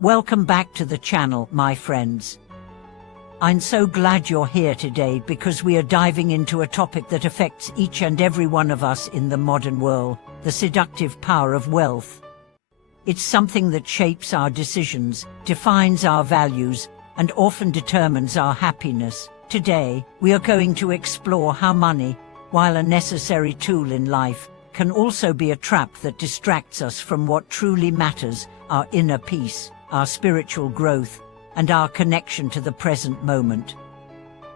Welcome back to the channel, my friends. I'm so glad you're here today because we are diving into a topic that affects each and every one of us in the modern world, the seductive power of wealth. It's something that shapes our decisions, defines our values, and often determines our happiness. Today, we are going to explore how money, while a necessary tool in life, can also be a trap that distracts us from what truly matters: our inner peace, our spiritual growth, and our connection to the present moment.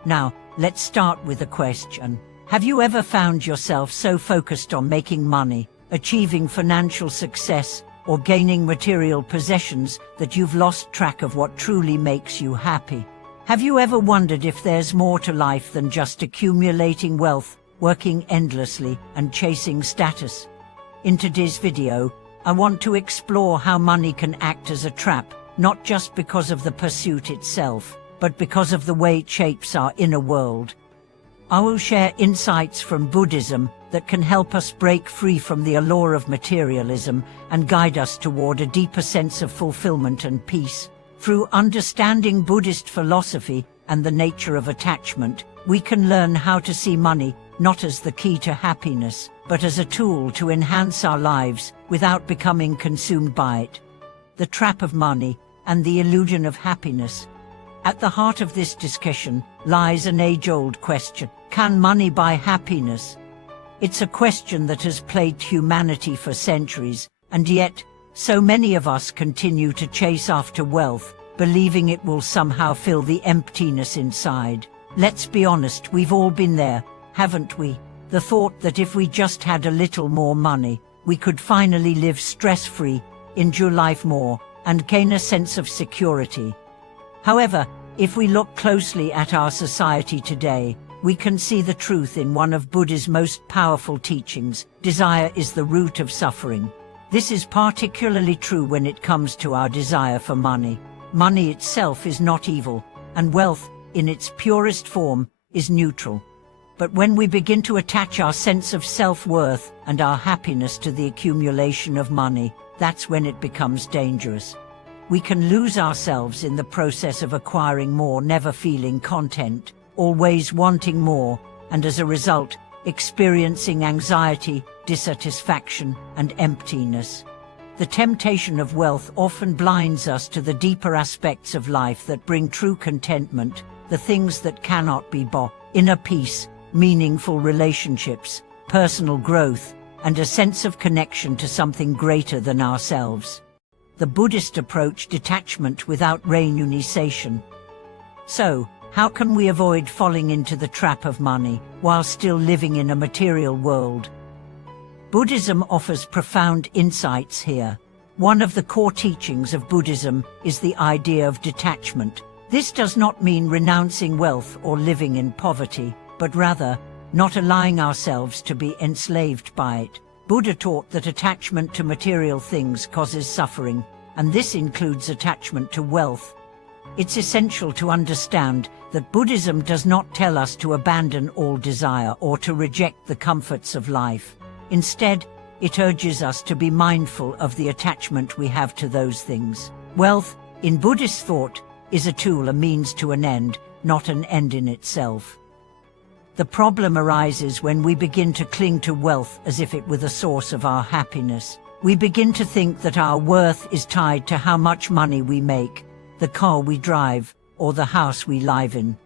Now, let's start with a question. Have you ever found yourself so focused on making money, achieving financial success, or gaining material possessions that you've lost track of what truly makes you happy? Have you ever wondered if there's more to life than just accumulating wealth, working endlessly, and chasing status? In today's video, I want to explore how money can act as a trap, not just because of the pursuit itself, but because of the way it shapes our inner world. I will share insights from Buddhism that can help us break free from the allure of materialism and guide us toward a deeper sense of fulfillment and peace. Through understanding Buddhist philosophy and the nature of attachment, we can learn how to see money not as the key to happiness, but as a tool to enhance our lives without becoming consumed by it. The trap of money and the illusion of happiness. At the heart of this discussion lies an age-old question: can money buy happiness? It's a question that has plagued humanity for centuries, and yet, so many of us continue to chase after wealth, believing it will somehow fill the emptiness inside. Let's be honest, we've all been there, haven't we? The thought that if we just had a little more money, we could finally live stress-free, enjoy life more, and gain a sense of security. However, if we look closely at our society today, we can see the truth in one of Buddha's most powerful teachings: desire is the root of suffering. This is particularly true when it comes to our desire for money. Money itself is not evil, and wealth, in its purest form, is neutral. But when we begin to attach our sense of self-worth and our happiness to the accumulation of money, that's when it becomes dangerous. We can lose ourselves in the process of acquiring more, never feeling content, always wanting more, and as a result, experiencing anxiety, dissatisfaction, and emptiness. The temptation of wealth often blinds us to the deeper aspects of life that bring true contentment, the things that cannot be bought: inner peace, meaningful relationships, personal growth, and a sense of connection to something greater than ourselves. The Buddhist approach: detachment without renunciation. So, how can we avoid falling into the trap of money while still living in a material world? Buddhism offers profound insights here. One of the core teachings of Buddhism is the idea of detachment. This does not mean renouncing wealth or living in poverty, but rather, not allowing ourselves to be enslaved by it. Buddha taught that attachment to material things causes suffering, and this includes attachment to wealth. It's essential to understand that Buddhism does not tell us to abandon all desire or to reject the comforts of life. Instead, it urges us to be mindful of the attachment we have to those things. Wealth, in Buddhist thought, is a tool, a means to an end, not an end in itself. The problem arises when we begin to cling to wealth as if it were the source of our happiness. We begin to think that our worth is tied to how much money we make, the car we drive, or the house we live in.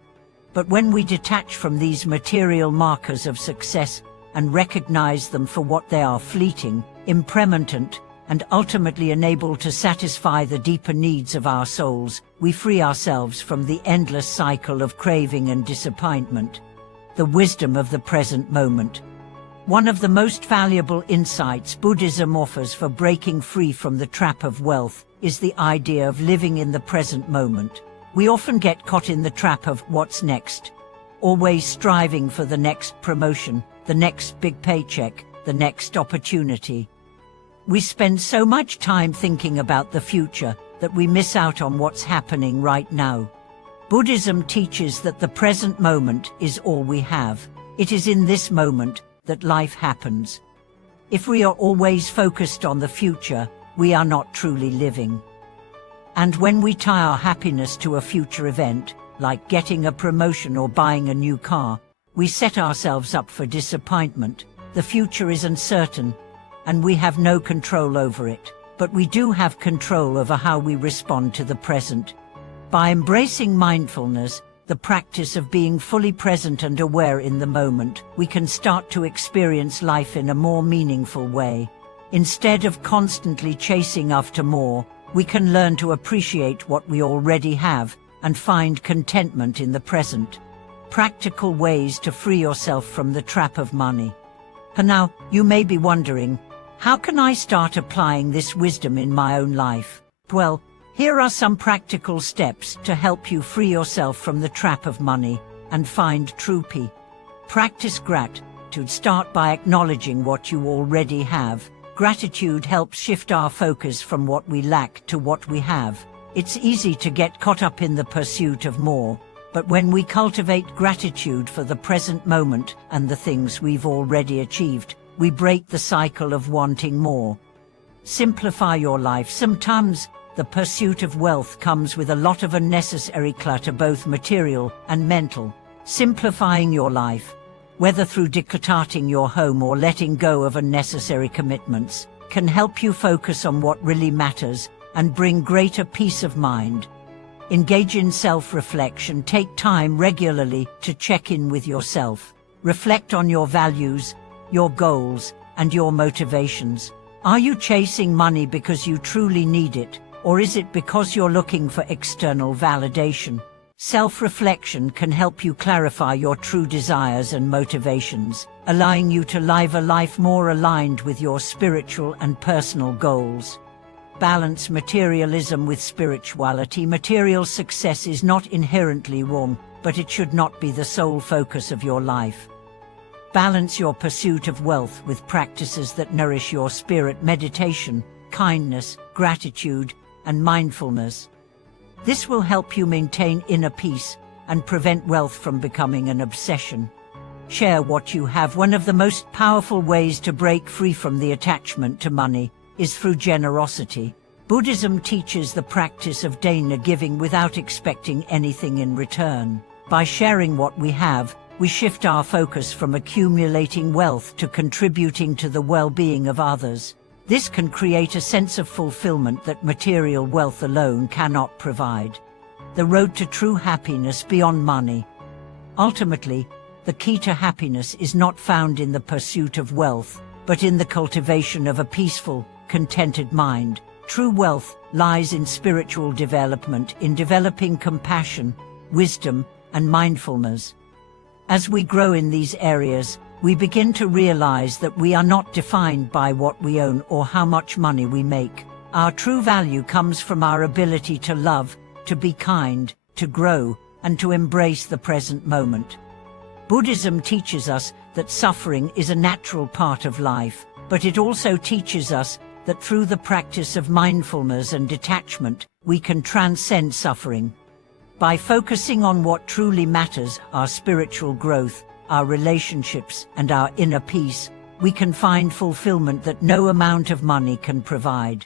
But when we detach from these material markers of success and recognize them for what they are: fleeting, impermanent, and ultimately unable to satisfy the deeper needs of our souls, we free ourselves from the endless cycle of craving and disappointment. The wisdom of the present moment. One of the most valuable insights Buddhism offers for breaking free from the trap of wealth is the idea of living in the present moment. We often get caught in the trap of what's next, always striving for the next promotion, the next big paycheck, the next opportunity. We spend so much time thinking about the future that we miss out on what's happening right now. Buddhism teaches that the present moment is all we have. It is in this moment that life happens. If we are always focused on the future, we are not truly living. And when we tie our happiness to a future event, like getting a promotion or buying a new car, we set ourselves up for disappointment. The future is uncertain, and we have no control over it. But we do have control over how we respond to the present. By embracing mindfulness, the practice of being fully present and aware in the moment, we can start to experience life in a more meaningful way. Instead of constantly chasing after more, we can learn to appreciate what we already have and find contentment in the present. Practical ways to free yourself from the trap of money. And now, you may be wondering, how can I start applying this wisdom in my own life? Well, here are some practical steps to help you free yourself from the trap of money and find true peace. Practice gratitude. Start by acknowledging what you already have. Gratitude helps shift our focus from what we lack to what we have. It's easy to get caught up in the pursuit of more, but when we cultivate gratitude for the present moment and the things we've already achieved, we break the cycle of wanting more. Simplify your life. Sometimes the pursuit of wealth comes with a lot of unnecessary clutter, both material and mental. Simplifying your life, whether through declutering your home or letting go of unnecessary commitments, can help you focus on what really matters and bring greater peace of mind. Engage in self-reflection. Take time regularly to check in with yourself. Reflect on your values, your goals, and your motivations. Are you chasing money because you truly need it, or is it because you're looking for external validation? Self-reflection can help you clarify your true desires and motivations, allowing you to live a life more aligned with your spiritual and personal goals. Balance materialism with spirituality. Material success is not inherently wrong, but it should not be the sole focus of your life. Balance your pursuit of wealth with practices that nourish your spirit. Meditation, kindness, gratitude, and mindfulness. This will help you maintain inner peace and prevent wealth from becoming an obsession. Share what you have. One of the most powerful ways to break free from the attachment to money is through generosity. Buddhism teaches the practice of dana, giving without expecting anything in return. By sharing what we have, we shift our focus from accumulating wealth to contributing to the well-being of others. This can create a sense of fulfillment that material wealth alone cannot provide. The road to true happiness beyond money. Ultimately, the key to happiness is not found in the pursuit of wealth, but in the cultivation of a peaceful, contented mind. True wealth lies in spiritual development, in developing compassion, wisdom, and mindfulness. As we grow in these areas, we begin to realize that we are not defined by what we own or how much money we make. Our true value comes from our ability to love, to be kind, to grow, and to embrace the present moment. Buddhism teaches us that suffering is a natural part of life, but it also teaches us that through the practice of mindfulness and detachment, we can transcend suffering. By focusing on what truly matters, our spiritual growth, our relationships, and our inner peace, we can find fulfillment that no amount of money can provide.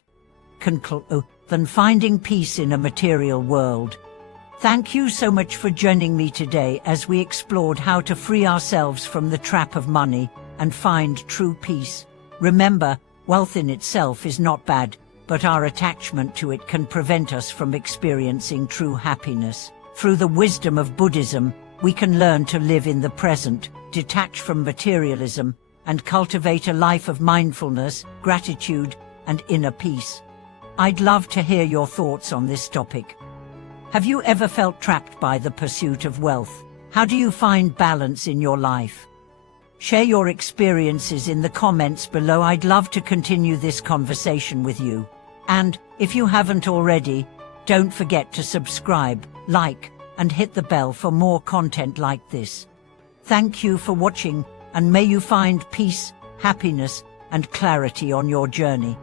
Than finding peace in a material world. Thank you so much for joining me today as we explored how to free ourselves from the trap of money and find true peace. Remember, wealth in itself is not bad, but our attachment to it can prevent us from experiencing true happiness. Through the wisdom of Buddhism, we can learn to live in the present, detach from materialism, and cultivate a life of mindfulness, gratitude, and inner peace. I'd love to hear your thoughts on this topic. Have you ever felt trapped by the pursuit of wealth? How do you find balance in your life? Share your experiences in the comments below. I'd love to continue this conversation with you. And, if you haven't already, don't forget to subscribe, like, and hit the bell for more content like this. Thank you for watching, and may you find peace, happiness, and clarity on your journey.